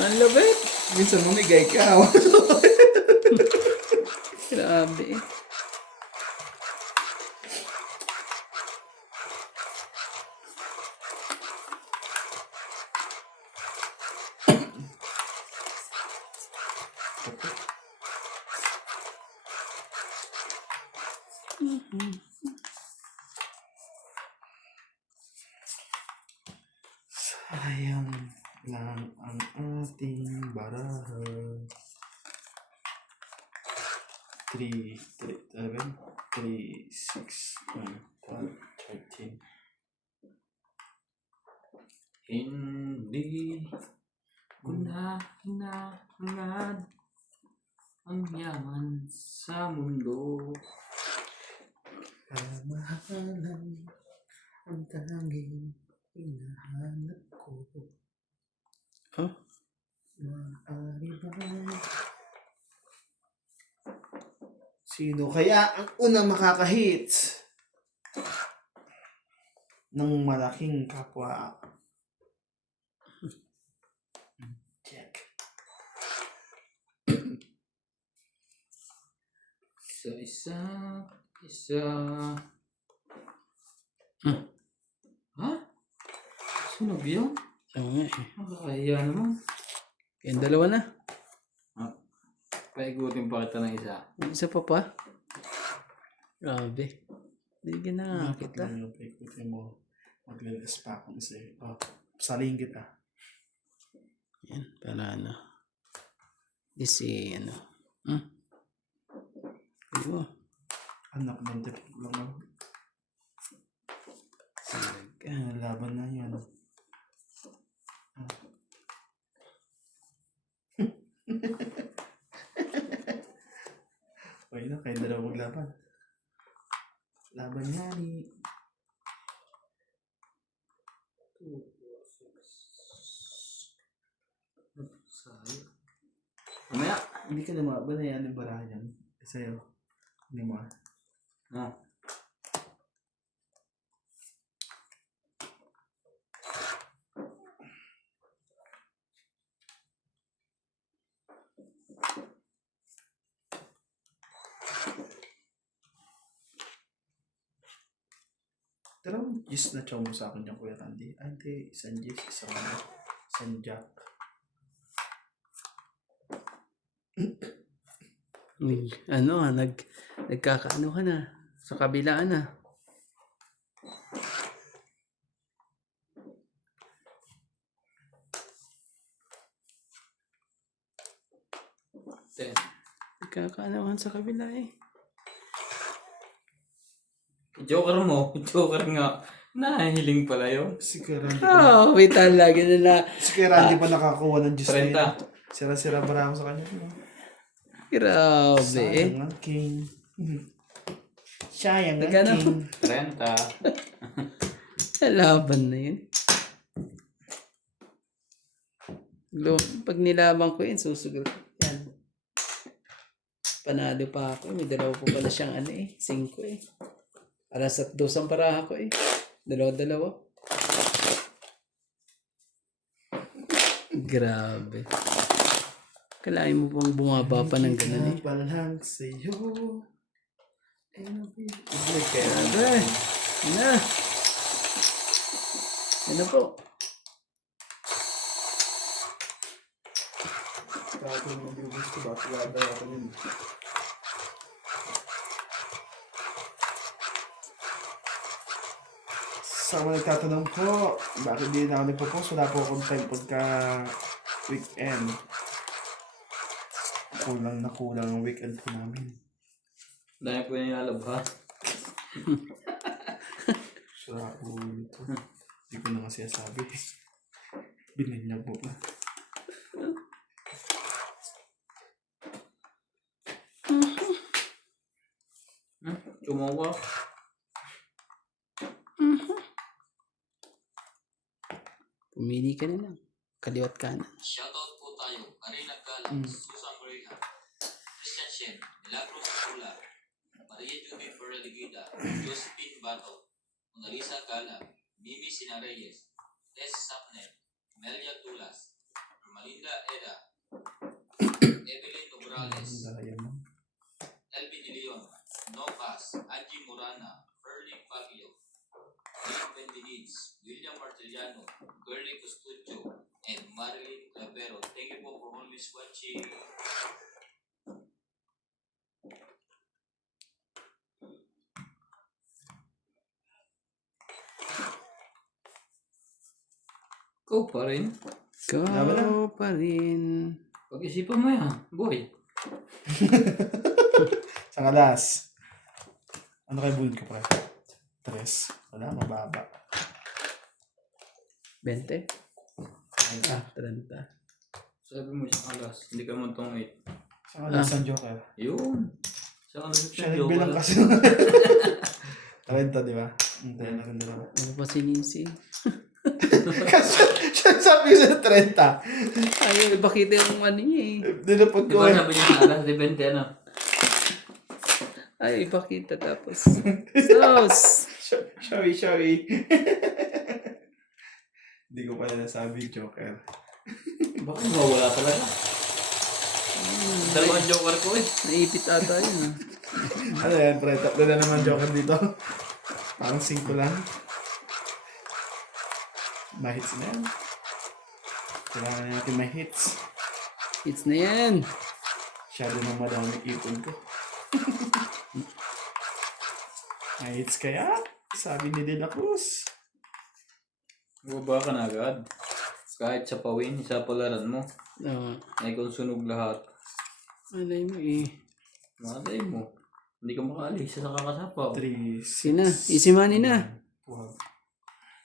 Ang labit. Minsan mamigay ka. Grabe. Sayang lang ang ating barahan. 3, 7, 3, 6, 9, 12, 13. Hindi ko na hinahangad ang yaman sa mundo. Kamahalan ang tanging hinahanap ko. Huh? Maaari ba? Sino kaya ang unang makakahits ng malaking kapwa? Check. Isa. Ha? Sunog yun? Oo nga eh. Nakakahiya naman. Kayong dalawa na. Paigutin pa kita ng isa. May isa pa pa. Grabe. Hindi na Bakit kita. lang yung paikutin mo? Maglalas pa akong isa eh. Saling kita. Yan. Para ano. Kasi ano. Ayun. Anak ng tipik lang ako. Talaga. Laban na yan. Okay na, kayo dalawa maglaban. Laban nga ni... Sayang. Mamaya. Hindi ka naman, ba na yan yung barahan yan? Sa'yo. Hindi mo ah. Dalawang gis na chow mo sa akin yung Kuya Randy. Ay, hindi. Isang gis, isang jack. Ano nagkakaano ka na. Sa kabilaan na. Ten. Nagkakaano ka sa kabila eh. Joker mo. Joker nga. Nahihiling pala yun. Si Kuya Randy Oh, wait talaga na. si Kuya Randy pa nakakuha ng gis na 30. yun. Sira-sira bara ako sa kanya. Grabe eh. Sayang ang king. Sayang ang Nagano? king. 30. Laban na yun. Pag nilaban ko yun, susugal ko. Yan. Panalo pa ako. May dalawa po pala siyang 5 eh. Para sa 2 ang paraha ko eh. Dalawa. Grabe. Kalahin mo bang bumaba pa ng ganun eh. Palang sa'yo. Grabe. Yan na po. Tapos yung bibis ko ba? Wala ako yun. Sa mga nagtatanong po, bakit di na ako nagpo-post? Wala po akong time pagka weekend. Kulang ang weekend po namin. Dahil po yung nilalabha. Sira po ito. Hindi ko na kasi sabi. Binigyan po pa. Chumawa. Pumili ka na lang. Kaliwat kanan. Shoutout po tayo. Karina Galang, Susan Maria, Christian Shen, Milagros Pula, Maria Judy Ferreligida, Josephine Bato, Mona Lisa Galang, Mimi Sinareyes, Tess Sapner, Melia Tula, Eda, Evelyn Nograles, Elvin De Leon, Nocas, Angie Morana, Erling Fabio, Dean Bendiniz, William Martiliano, Gurley Custudio, and Marilyn Clavero. Thank you po for always watching. Ikaw pa rin. Laban na. Go pa rin. Pag-isipan mo yan, boy. Sa kalas. Ano kayo build ko pre? 3. Wala, mababa. 20? Ah, 30. Sabi mo isang alas, hindi ka man tong 8. Sa kalas ang Joker. Yun. Isang alas Siya yung joke. nagbilang kasi. 30, di ba? Hindi, maganda naman. Ano pa sinising? Kasi siya sabi sa 30. Ayaw, ipakita yung ano niya eh. Dinapot Di ko ba eh. sabi niya sa alas, di 20 ano? Ayaw, ipakita tapos. Sauce! Shawi. Hindi ko pala nasabi Joker. Baka mawala talaga. Dalawang joker ko eh. Naipit ata yun ah. Ano yan, pre? Tatlo na naman Joker dito. Parang 5 lang. May hits na yan. Kailangan na natin may hits. It's na yan. Masyado nang madami ipon ko. May hits kaya? Sabi ni De La Cruz. Baba ka na agad. Kahit sa pawin, isa palaran mo. Oo. Ay kung sunog lahat. Alay mo eh. Malay mo. Hindi ka makaalis sa kakasapaw. 3, Sina, easy money na. 12.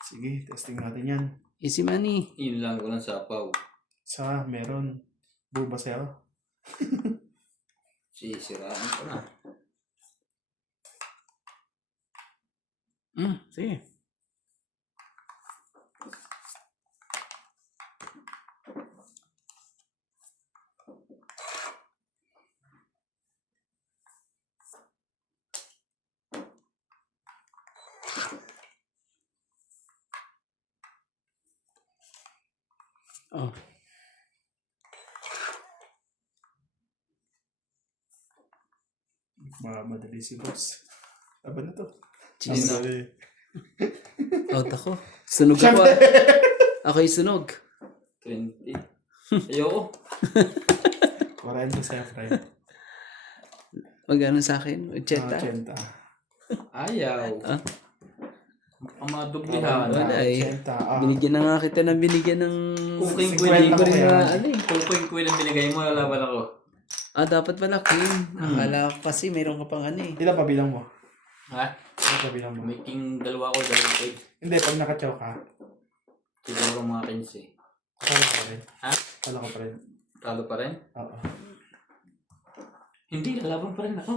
Sige, testing natin yan. Easy money. Yun lang ko ng sapaw. Sa meron. Bulbasaur. Sisiraan ko na. Sige. Oh. Madali si boss. Laban na to. Sino? Madali. Out ako. Sunog ako ah. Ako'y sunog. 20. Ayoko. 40 sa friend. Magano sa akin? 80? 80. Ayaw. Ah? Ang mga dublihan. Wala eh. 80. Ah. Binigyan na nga kita ng binigyan ng... Kung king 50 queen, Hindi ko rin kaya. na ano eh. kung king queen ang binigay mo, lalaban ako. Ah, dapat pala queen. Akala ko kasi mayroon ka pang ano eh. Ilan pa bilang mo? Ha? Ilan pa bilang mo? May king dalawa ko, dalawang queen. Hindi, pag nakachow ka, Siguro mga 15. kala ko pa rin. Ha? Kala ko pa rin. Talo pa rin? Oo. Hindi, lalaban pa rin ako.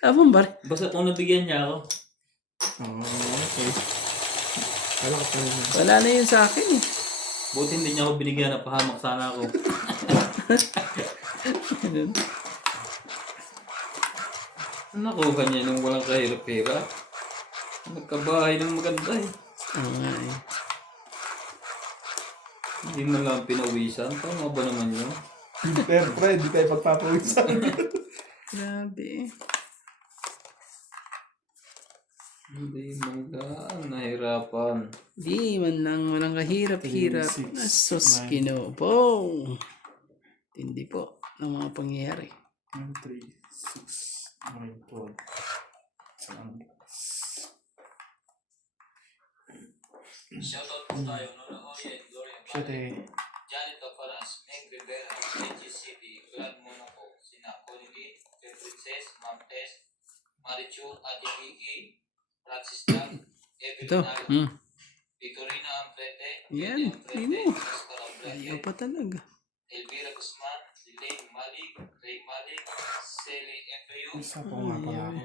Abang bar. Basta kung nabigyan niya ako. Okay. Kala ko pa rin. Wala na yun sa akin eh. Buti hindi niya ako binigyan, napahamak sana ako. Ganun. Nakuha niya nung walang kahirap-hirap. Nagkabahay ng maganda eh. Oo nga eh. Hindi na lang pinawisan. Tama ba naman yun? Pero pre, di tayo pagpapawisan. Grabe eh. Hindi magaan, nahirapan. Di man lang walang kahirap-hirap. 3, 6, Asos 9. Ginoo. Hindi po ng mga pangyayari. 1, 3, 6, 9, 12. Isang bukas. Shoutout po tayo, Nona Oye, Gloria Shit Vale, eh. Janet Caparas, Meg Rivera, Regis City, Glad Monaco, Sina Colin, The Princess, Ma'am Tess, Marichu, Ate Vicky, Francis Lang, Ito. Evelyn Nalo, Hmm. Victorina Amprete, Yan. Lydia Amprete, Ayun. Oscar Ayaw Amprete, pa talaga. Elvira Guzman, Elaine Malik, Ray Malik, Sally Empeyo, Isa po nga pala ako.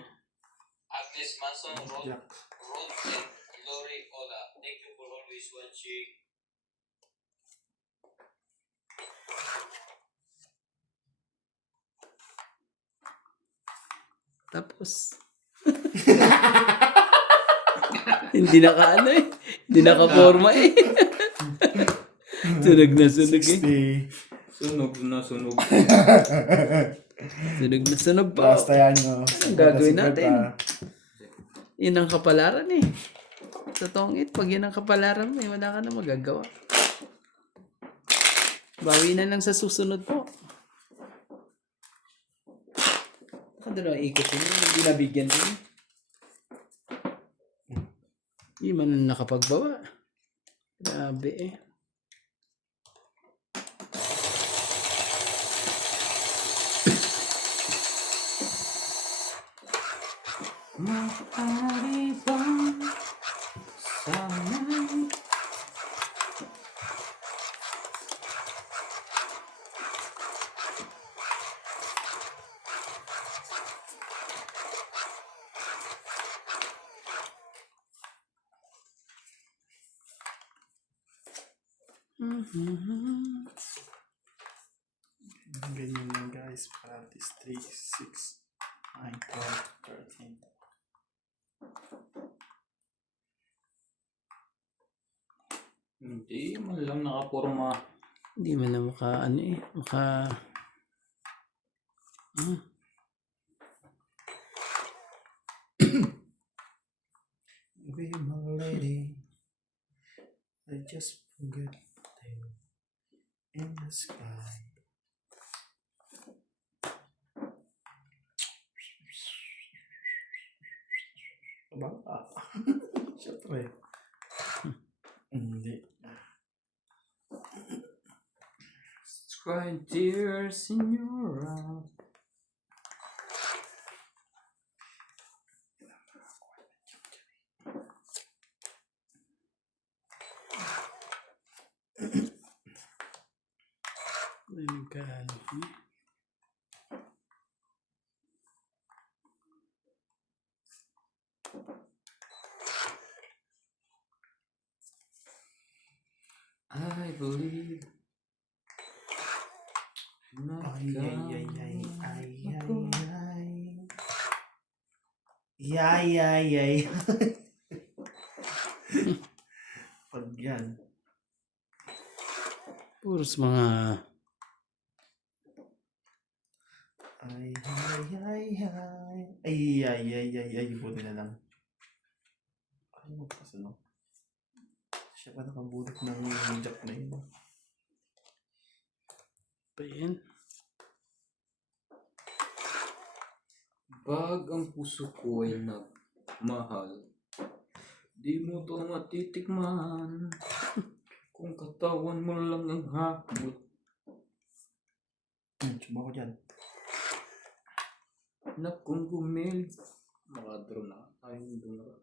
Agnes Manson, Rod, Jack. and Lori Ola. Thank you for always watching. Tapos. Hindi naka ano eh. Hindi naka forma eh. Sunog na sunog eh. 60. Sunog na sunog. Sunog na sunog po. Basta yan, no? Anong gagawin natin? Yun ang kapalaran eh. Sa tongit, pag yun ang kapalaran mo, wala ka na magagawa. Bawi na lang sa susunod po. Ano na ikot yun? Hindi nabigyan din. Hindi man nakapagbawa. Grabe eh. Maaari bang sana'y Ganyan lang guys. Practice 3, 6, 9, 12, 13. Hindi man lang nakapurma. Hindi man na maka ano eh. Maka... Be my lady. I just forget them in the sky. Aba? Siyempre. Hindi. Crying tears in your eyes. Nagkaano eh. I believe. Ay, ay, ay, ay, ay, ay, ay. Yay, yay, yay. Pag yan. Puros mga... Ay, ay, ay, ay. Ay, ay, ay, ay, ay. Buti na lang. Ay, magpasunod. Siya pa nakabulit ng jack na yun. Pa yan. Pag ang puso ko ay nagmahal, di mo to matitikman. Kung katawan mo lang ang habot. Suma ko dyan. Na kung bumil. Makadraw na. Ayun doon na.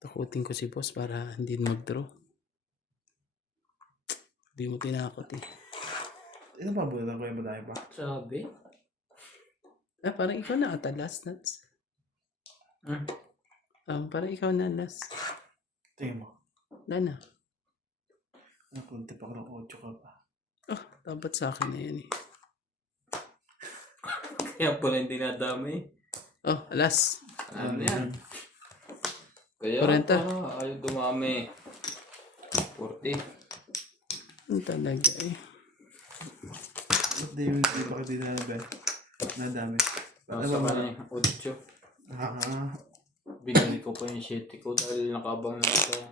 Takutin ko si boss para hindi mag-draw. Hindi mo tinakot eh. Ito pa, buti na ko yung tayo pa. Sabi? Ah, parang ikaw na ata last nuts. Parang ikaw na last. Tingin mo. Wala na. Nakunti pa ko ng 8 ka pa. Oh, dapat sa akin na yan eh. Kaya pala hindi nadami. Oh, last. Ano yan? Kaya 40. ayaw dumami. 40. Ang talaga eh. Ba't di yung di pa kasi nadami? Nasa ka na yung 8. Ah, Binili ko pa yung 7 ko dahil nakabang na sa...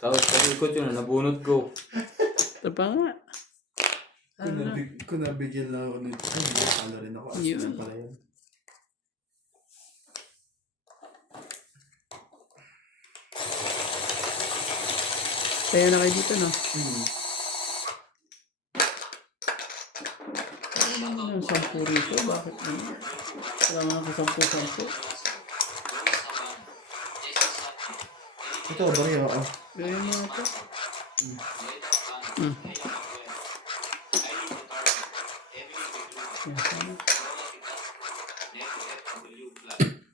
Tapos pag-ikot yun, nabunot ko. Ito pa nga. kung nabigyan lang ako nito. Ay, hindi pala rin ako. Yun. Aslan pala yun. Kaya na kayo dito, no? Ano ang 10 rito? Bakit ano? Wala mga 10-10. Ito, baryo. Oh. Gaya mo ito. Yan, sana.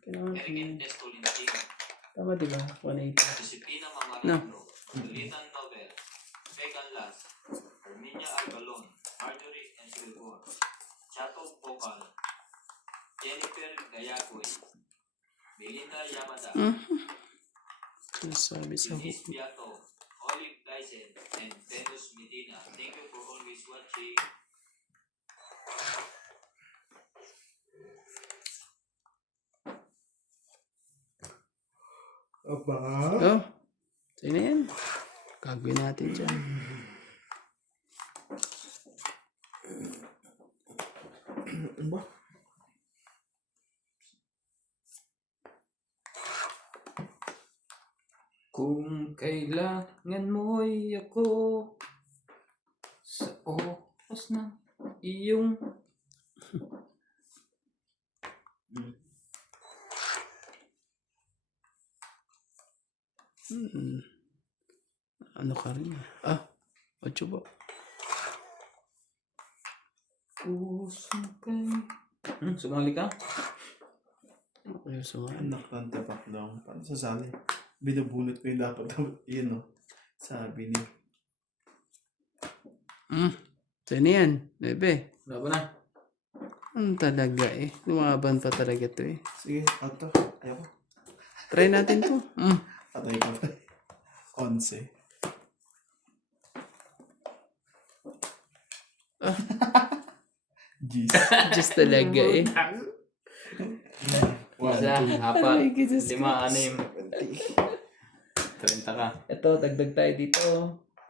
Kailangan tama diba? 180. Josepina No. Mamarino, Litan Nobel, Megan Lass, Herminia Albalon, Marjorie and Silvor, Chato Bokal, Jennifer Gayagoy, Melinda Yamada, Sabi sa Eunice hook. Beato, Olive Liza Ryzen, and Venus Medina. Thank you for always watching. Aba. Oh, sino yan? Gagawin natin dyan. Ba? Kung kailangan mo'y ako sa oras na iyong Ano ka rin? Ah, 8 ba? puso kay... sumali ka? Ayaw sumali. Anak ng tapak lang. Paano sasali? Binubunot ko yung dapat. Yun o. Sabi niya. Sino yan? Bebe. Wala ba na? Talaga eh. Lumaban pa talaga to eh. Sige, ato. Ayaw ko. Try natin to. Atay ko pa. 11. Jeez. Just talaga eh. 1, Isa, 2, apat, Ay, Jesus 5, 6. 30 ka. Ito, dagdag tayo dito.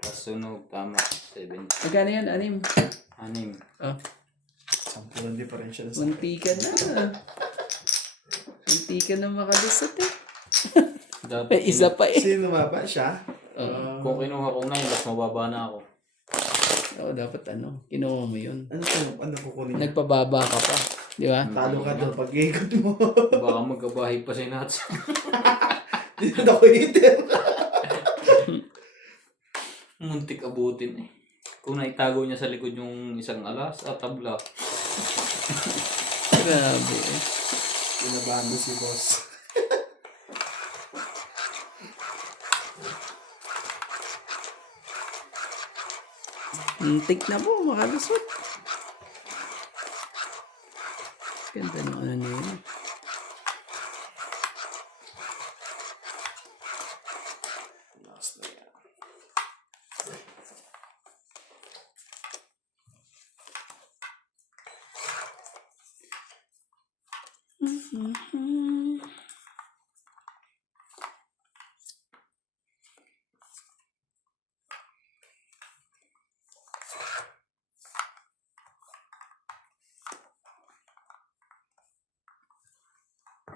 Kasunog, tama. 7, Magkano yan? 6. 6. Oh, 10 lang differential sa munti ka na. Munti ka na makalusot eh. Dapat May isa pa eh. Sino maba siya? Kung kinuha ko ngayon, mas mababa na ako. Oo, dapat ano. Kinuha mo yun. Ano kukunin niya? Nagpababa ka pa. Di ba? Talo ka daw pag ikot mo. Baka magkabahay pa si Nats. Dito na ko hitin. Muntik abutin eh. Kung naitago niya sa likod yung isang alas at tabla. Grabe eh. Pinabahan mo si boss. Muntik na po, makalusot. Ganda ng ano na yun. Last na yan.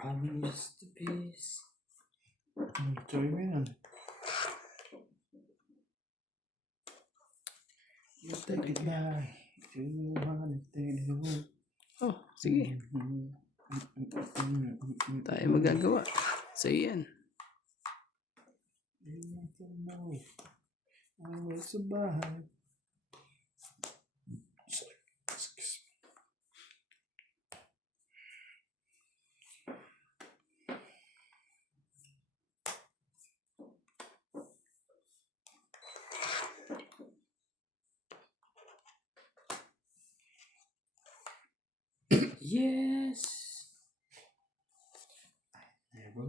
Promise to peace. Enjoy mo yan. You take it back. You wanna take it away. Oh, sige. Tayo magagawa. So, yan. You want to know I will survive. Sorry. Excuse me. Yes! Never.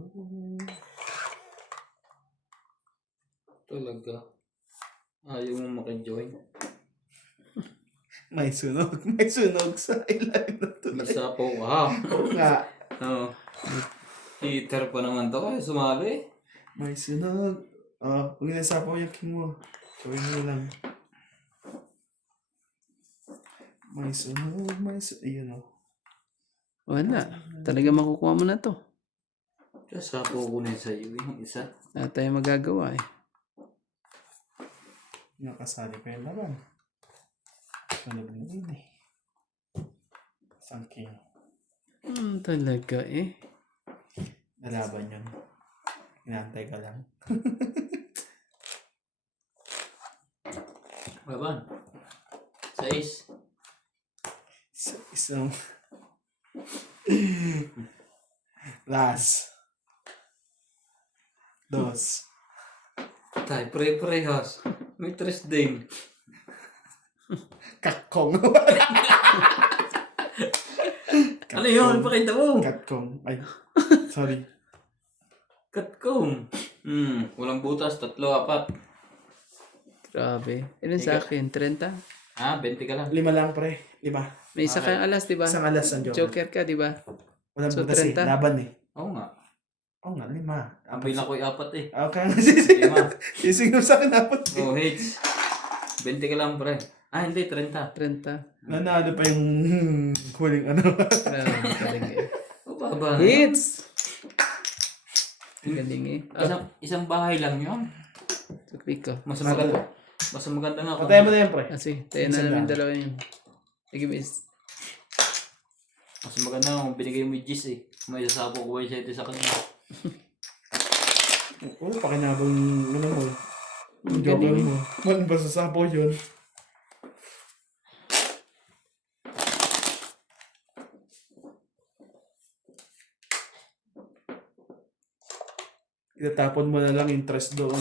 Talaga. Ayaw mo maki-join. May sunog. May sunog sa ilalim ng tulay. Nasapaw ka ha. Oo nga. Oo. Heater pa naman to kaya sumali. May sunog. Huwag nasapaw yung king mo. Gawin mo lang. May sunog. May sunog. Ayun o. Wala. Talaga makukuha mo na to. Nasapaw ko na sa'yo yung isa. Wala tayo magagawa eh. Nakasali pa yung laban. Sunog na yun eh. Isang king. Talaga eh. Nalaban yun. Inaantay ka lang. Laban. 6. Isang... Last. 2. Tayo pre-prehas. May 3 din. Katkong. Ano yun? Pakita mo. Katkong. Ay, sorry. Katkong. Walang butas. 3, 4. Grabe. Ilan sa akin? 30? 20 ka lang. 5 lang, pre. 5. May isa kang alas, di ba? Isang alas ang Joker. Joker ka, di ba? Walang So, butas eh. 30? Laban eh. Oo nga. Oo nga, 5. Ang bilang ko'y 4 eh. Okay. 5. Sisingil sa akin dapat eh. Oh, hits. 20 ka lang, pre. Hindi, 30. 30. Nanalo pa yung huling ano. Grabe, galing eh. O, baba. Hits! Galing eh. Isang bahay lang yun. Sukli ko. Mas maganda. Mas maganda nga kung... Patay mo na yan, pre. Sige, tayo na Isa namin lang. dalawa yun. Sige, miss. Mas maganda kung binigay mo yung G's eh. May sasabo ko siya ito sa kanya. Oo, pakinabang ano mo. Yung Joker Galing. mo. Man ba sa sapo yun? Itatapon mo na lang yung stress doon.